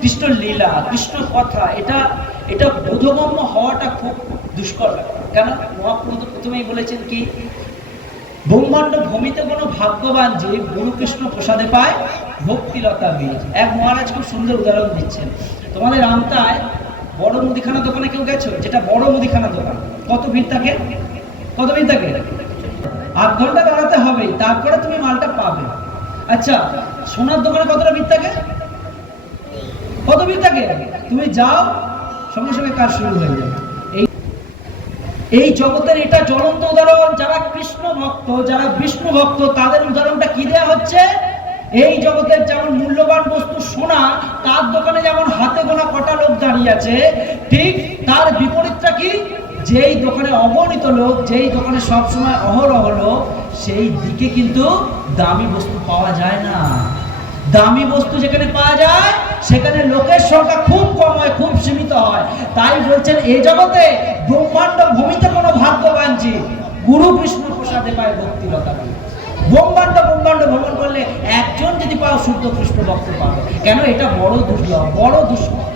কৃষ্ণ লীলা, কৃষ্ণ কথা, এটা বোধগম্য হওয়াটা খুব দুষ্কর। কেন? মহাপ্রভু তো প্রথমেই বলেছেন কি, ব্রহ্মাণ্ড ভূমিতে কোনো ভাগ্যবান যে গুরু কৃষ্ণ প্রসাদে পায় ভক্তিলতা বীজ। এক মহারাজ খুব সুন্দর উদাহরণ দিচ্ছেন। তোমাদের আমতায় বড় মুদিখানা দোকানে কেউ গেছো? যেটা বড় মুদিখানা দোকান, কত ভিড় থাকে? কত ভিড় থাকে? 8 ঘন্টা দাঁড়াতে হবে, তারপরে তুমি মালটা পাবে। আচ্ছা, সোনার দোকানে কতটা ভিড় থাকে? কত ভিড় থাকে? তুমি যাও, সঙ্গে সঙ্গে কাজ শুরু হয়ে যাবে। এই জগতের এটা জ্বলন্ত উদাহরণ। যারা কৃষ্ণ ভক্ত, যারা বিষ্ণু ভক্ত, তাদের উদাহরণটা কি দেয়া হচ্ছে? এই জগতের যেমন মূল্যবান বস্তু সোনা, তার দোকানে যেমন হাতে গোনা কটা লোক দাঁড়িয়ে আছে, ঠিক তার বিপরীতটা কি? যেই দোকানে অগণিত লোক, যেই দোকানে সবসময় অহরহ লোক, সেই দিকে কিন্তু দামি বস্তু পাওয়া যায় না। দামি বস্তু যেখানে পাওয়া যায় সেখানে লোকের সংখ্যা খুব কম হয়, খুব সীমিত হয়। তাই বলছেন এই জগতে ব্রহ্মাণ্ড ভূমিতে কোনো ভাগ্যবান যে গুরু কৃষ্ণ প্রসাদে পায় ভক্তিলতা বীজ। ব্রহ্মাণ্ড ভ্রমণ করলে একজন যদি পাও শুদ্ধ কৃষ্ণ ভক্ত পাবে। কেন? এটা বড় দুর্লভ, বড় দুষ্কর।